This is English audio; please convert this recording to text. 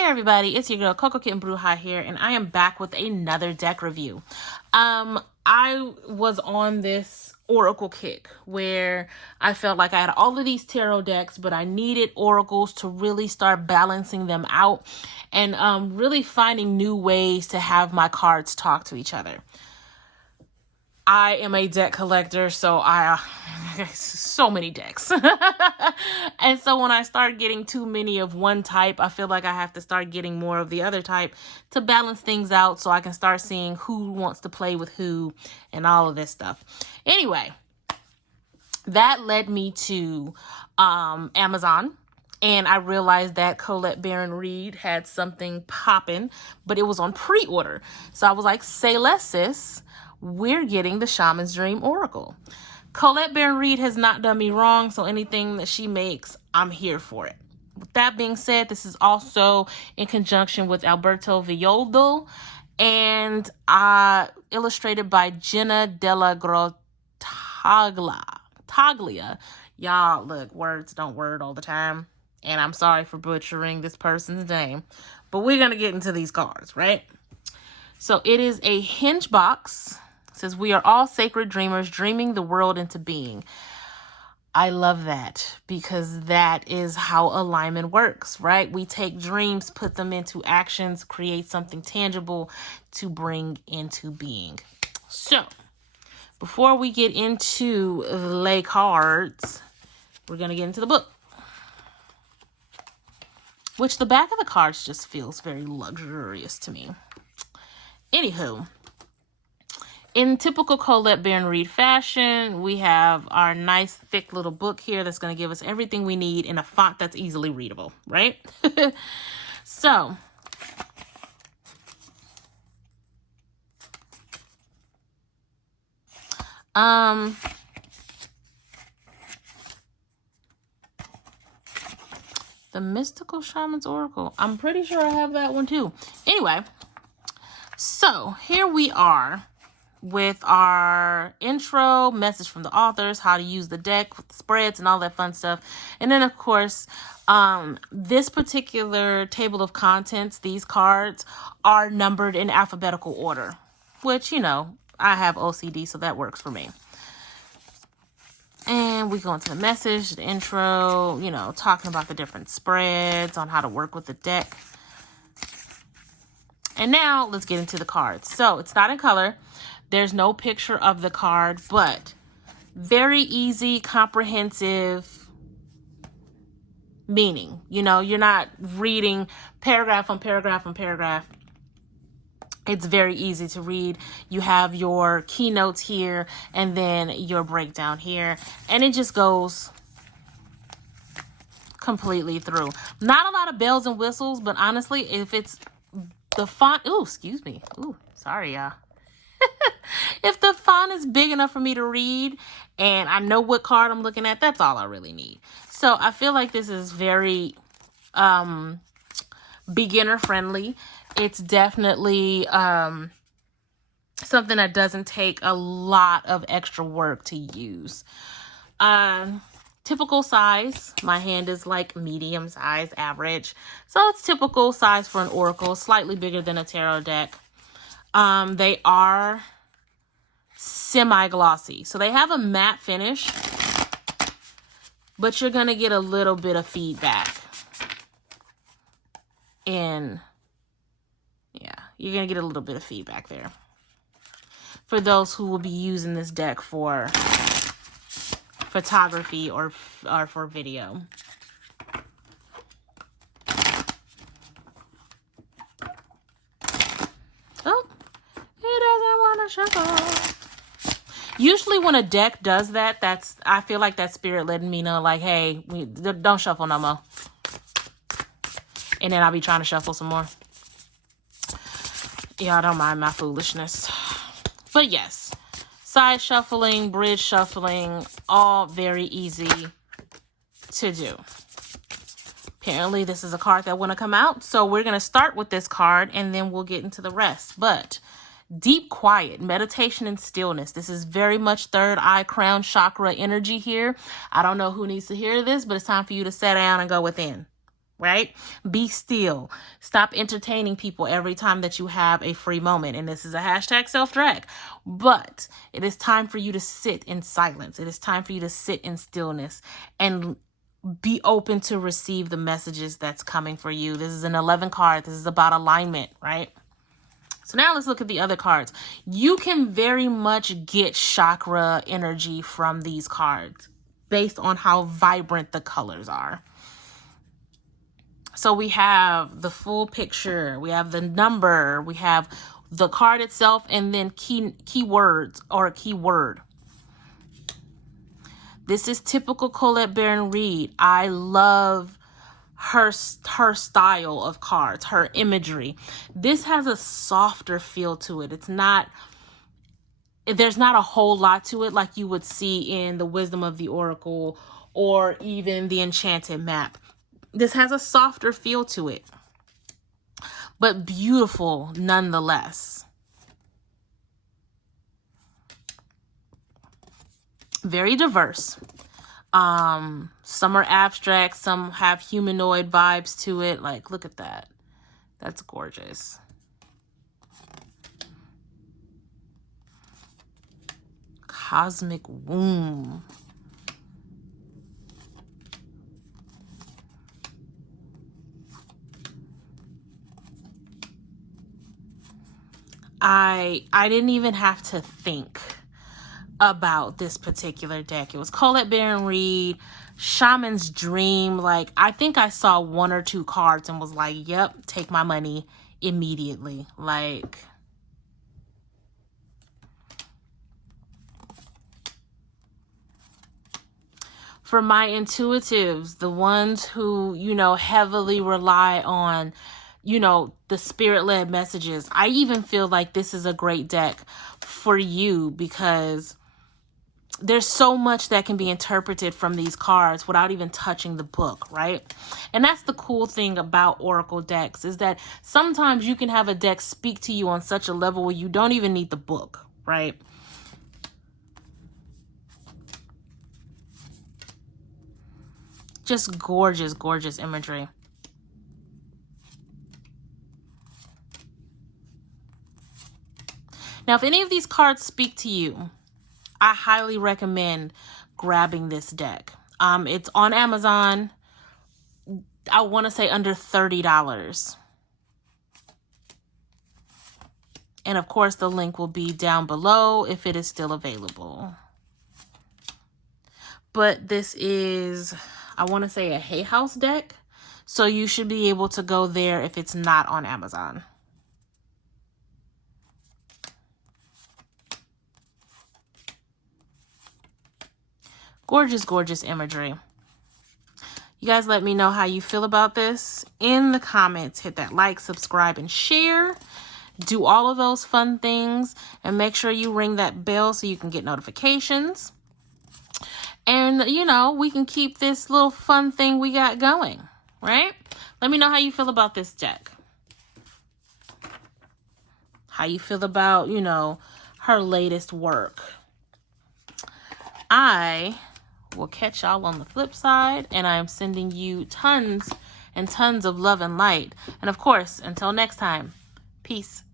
Hey everybody, it's your girl Coco Kitten Bruja here, and I am back with another deck review. I was on this Oracle kick where I felt like I had all of these tarot decks, but I needed oracles to really start balancing them out and really finding new ways to have my cards talk to each other. I am a deck collector, so so many decks. And so when I start getting too many of one type, I feel like I have to start getting more of the other type to balance things out so I can start seeing who wants to play with who and all of this stuff. Anyway, that led me to Amazon. And I realized that Colette Baron-Reid had something popping, but it was on pre-order. So I was like, say less, sis. We're getting the Shaman's Dream Oracle. Colette Baron-Reid has not done me wrong, so anything that she makes, I'm here for it. With that being said, this is also in conjunction with Alberto Villoldo and illustrated by Jenna Della Taglia. Y'all, look, words don't word all the time. And I'm sorry for butchering this person's name. But we're going to get into these cards, right? So it is a hinge box. It says, we are all sacred dreamers, dreaming the world into being. I love that because that is how alignment works, right? We take dreams, put them into actions, create something tangible to bring into being. So before we get into lay cards, we're going to get into the book. Which the back of the cards just feels very luxurious to me. Anywho, in typical Colette Baron-Reid fashion, we have our nice thick little book here that's going to give us everything we need in a font that's easily readable, right? So, the Mystical Shaman's Oracle. I'm pretty sure I have that one too. Anyway, so here we are with our intro, message from the authors, how to use the deck with the spreads and all that fun stuff. And then, of course, this particular table of contents, these cards are numbered in alphabetical order, which, you know, I have OCD, so that works for me. And we go into the message, the intro, you know, talking about the different spreads on how to work with the deck. And now let's get into the cards. So it's not in color. There's no picture of the card, but very easy, comprehensive meaning. You know, you're not reading paragraph on paragraph on paragraph. It's very easy to read. You have your keynotes here and then your breakdown here. And it just goes completely through. Not a lot of bells and whistles, but honestly, if it's the font... Ooh, excuse me. Ooh, sorry, y'all. If the font is big enough for me to read and I know what card I'm looking at, that's all I really need. So I feel like this is very beginner friendly. It's definitely something that doesn't take a lot of extra work to use. Typical size. My hand is like medium size, average. So it's typical size for an oracle, slightly bigger than a tarot deck. They are semi-glossy. So they have a matte finish, but you're going to get a little bit of feedback. You're going to get a little bit of feedback there. For those who will be using this deck for photography or for video. Oh, he doesn't want to shuffle. Usually when a deck does that, I feel like that spirit letting me know, like, hey, don't shuffle no more. And then I'll be trying to shuffle some more. Yeah, I don't mind my foolishness. But yes, side shuffling, bridge shuffling, all very easy to do. Apparently, this is a card that want to come out. So we're going to start with this card and then we'll get into the rest. But deep quiet, meditation and stillness. This is very much third eye crown chakra energy here. I don't know who needs to hear this, but it's time for you to sit down and go within. right? Be still. Stop entertaining people every time that you have a free moment. And this is a hashtag self-drag. But it is time for you to sit in silence. It is time for you to sit in stillness and be open to receive the messages that's coming for you. This is an 11 card. This is about alignment, right? So now let's look at the other cards. You can very much get chakra energy from these cards based on how vibrant the colors are. So we have the full picture, we have the number, we have the card itself, and then keywords or a keyword. This is typical Colette Baron-Reid. I love her style of cards, her imagery. This has a softer feel to it. There's not a whole lot to it like you would see in the Wisdom of the Oracle or even the Enchanted Map. This has a softer feel to it, but beautiful nonetheless. Very diverse. Some are abstract, some have humanoid vibes to it. Like, look at that. That's gorgeous. Cosmic womb. I didn't even have to think about this particular deck. It was Colette Baron-Reid, Shaman's Dream. Like, I think I saw 1 or 2 cards and was like, yep, take my money immediately. Like, for my intuitives, the ones who, you know, heavily rely on, you know, the spirit-led messages, I even feel like this is a great deck for you because there's so much that can be interpreted from these cards without even touching the book, right? And that's the cool thing about Oracle decks, is that sometimes you can have a deck speak to you on such a level where you don't even need the book, right? Just gorgeous, gorgeous imagery. Now, if any of these cards speak to you, I highly recommend grabbing this deck. It's on Amazon. I want to say under $30. And of course, the link will be down below if it is still available. But this is, I want to say, a Hay House deck. So you should be able to go there if it's not on Amazon. Gorgeous, gorgeous imagery. You guys let me know how you feel about this in the comments. Hit that like, subscribe, and share. Do all of those fun things. And make sure you ring that bell so you can get notifications. And, you know, we can keep this little fun thing we got going, right? Let me know how you feel about this deck. How you feel about, you know, her latest work. I will catch y'all on the flip side, and I am sending you tons and tons of love and light. And of course, until next time, peace.